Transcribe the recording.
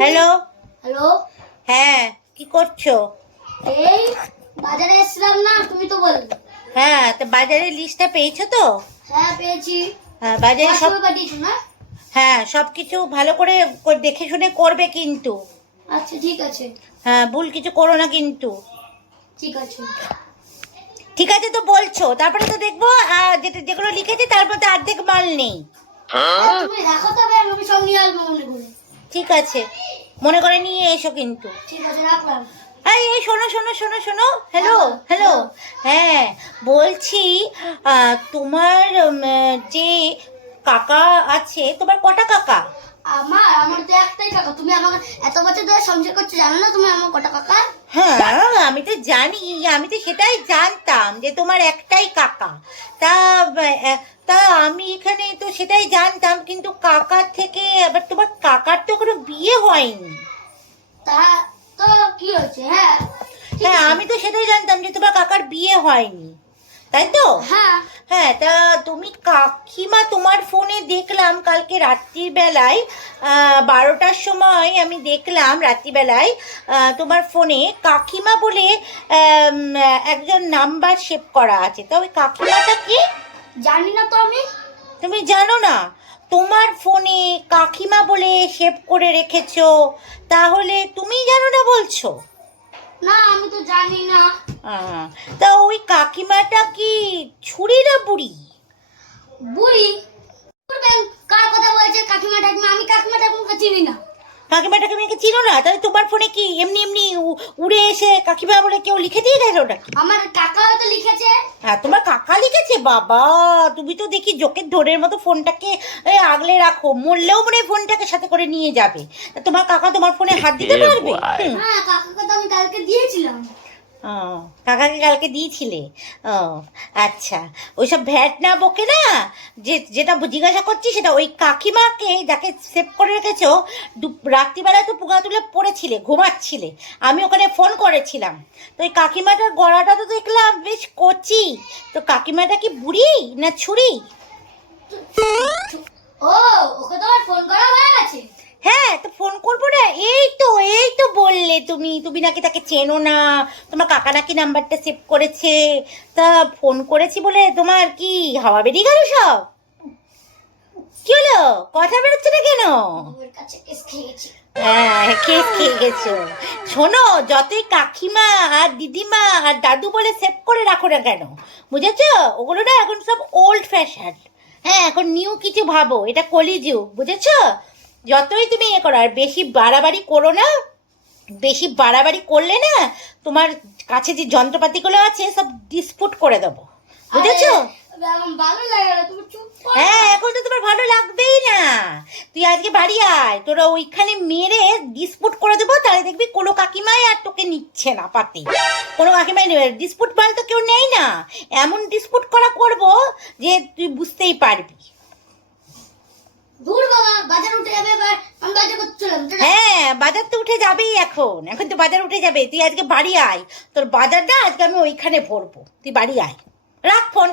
Hello hello হ্যাঁ কি করছ? এই বাজারে এসেছিলাম না তুমি তো বললে। হ্যাঁ তো বাজারের লিস্টটা পেয়েছ তো? হ্যাঁ পেয়েছি। হ্যাঁ বাজারে সব না? হ্যাঁ সব কিছু ভালো করে দেখে শুনে করবে কিন্তু। আচ্ছা ঠিক আছে। হ্যাঁ ভুল কিছু করো না কিন্তু। ঠিক আছে। ঠিক আছে তো বলছো তারপরে তো দেখব যেটা যেগুলো লিখেছি তারপর তো অর্ধেক মাল নেই। আর তুমি রাখো তবে আমি সঙ্গে আসব মনে করে। ঠিক আছে। মনে করে নিয়ে এসো কিন্তু। ঠিক আছে রাখলাম। এই এই শোনো শোনো শোনো শোনো। Hello hello. হ্যাঁ বলছি তোমার যে কাকা আছে তোমার কটা কাকা? আমার আমার তো একটাই কাকা। তুমি আমাকে এত বছর ধরে সংসার করছ জানো না তুমি আমার কটা কাকা? হ্যাঁ। আমি তো জানি আমি তো সেটাই জানতাম যে তোমার একটাই কাকা। তা তা আমি এখানে তো সেটাই জানতাম কিন্তু কাকার থেকে আবার তোমার কাকার তো কোনো বিয়ে হয়নি। তা তো কি হয়েছে? হ্যাঁ হ্যাঁ আমি তো সেটাই জানতাম যে তোমার কাকার বিয়ে হয়নি। তাই তো? হ্যাঁ। হ্যাঁ তা তুমি কাকিমা তোমার ফোনে দেখলাম কালকে রাত্রির বেলায় আহ, বারোটার সময় আমি দেখলাম রাত্রিবেলায় তোমার ফোনে কাকিমা বলে একজন নাম্বার সেভ করা আছে। তা ওই কাকিমাটা কি? জানি না তো আমি। তুমি জানো না? তোমার ফোনে কাকিমা বলে সেভ করে রেখেছো তাহলে তুমি জানো না বলছো? না আমি তো জানি না। তা ওই কাকিমাটা কি ছুরি না বুড়ি? বুড়ি বুড়বেন কার কথা বলছে কাকিমা টাকিমা আমি কাকিমা টাকিমাকে চিনি না কাকিমা টাকিমাকে চিনো না? তাহলে তোমার ফোনে কি এমনি এমনি উ- উড়ে এসে কাকিমা বলে কেউ লিখে দিয়ে গেছে ওটা আমার কাকা তো লিখেছে। হ্যাঁ তোমার কাকা লিখেছে? বাবা তুমি তো দেখি জোকের ধরের মতো ফোনটাকে আগলে রাখো। মরলেও মনে হয় ফোনটাকে সাথে করে নিয়ে যাবে। তা তোমার কাকা তোমার ফোনে হাত দিতে পারবে? হ্যাঁ কাকাকে তো আমি কালকে দিয়েছিলাম। ও। কাকাকে কালকে দিয়েছিলে? ও আচ্ছা। ওইসব ভ্যাট না বকে না যে যেটা জিজ্ঞাসা করছি সেটা ওই কাকিমাকে যাকে সেভ করে রেখেছো রাত্রিবেলায় তো পুগা তুলে পড়েছিলে ঘুমাচ্ছিলে। আমি ওখানে ফোন করেছিলাম। তো ওই কাকিমাটার গলাটা তো দেখলাম বেশ কচি। তো কাকিমাটা কি বুড়ি না ছুরি? ও ওকে তো ফোন করা হয়ে গেছে। হ্যাঁ তো ফোন করব না? এই তো এই তো বললে তুমি। তুমি নাকি তাকে চেনো না। তোমার কাকা নাকি নাম্বারটা সেভ করেছে। তা ফোন করেছি বলে তোমার কি হাওয়া বেরিয়ে গেল সব? কি হলো? কথা বেরোচ্ছে না কেন? হ্যাঁ কেক খেয়ে গেছো। শোনো যতই কাকিমা আর দিদিমা আর দাদু বলে সেভ করে রাখো না কেন বুঝেছ? ওগুলো না এখন সব ওল্ড ফ্যাশন হ্যাঁ এখন নিউ কিছু ভাবো। এটা কলিযুগ বুঝেছ? যতই তুমি ইয়ে করো আর বেশি বাড়াবাড়ি করো না বেশি বাড়াবাড়ি করলে না তোমার কাছে যে যন্ত্রপাতিগুলো আছে সব ডিসপুট করে দেবো। বুঝেছ? হ্যাঁ এখন তো তোমার ভালো লাগবেই না। তুই আজকে বাড়ি আয় তোরা ওইখানে মেরে ডিসপুট করে দেবো তাহলে দেখবি কোনো কাকিমাই আর তোকে নিচ্ছে না পাতে। কোনো কাকিমাই নেবে ডিসপুট মাল তো কেউ নেই না। এমন ডিসপুট করা করব যে তুই বুঝতেই পারবি। দূর বাবা বাজার উঠে যাবে এবার, আমি বাজার করছিলাম হ্যাঁ বাজার তো উঠে যাবেই এখন। এখন তো বাজার উঠে যাবে। তুই আজকে বাড়ি আয়। তোর বাজারটা আজকে আমি ওইখানে ভরবো। তুই বাড়ি আয়। রাখ ফোন।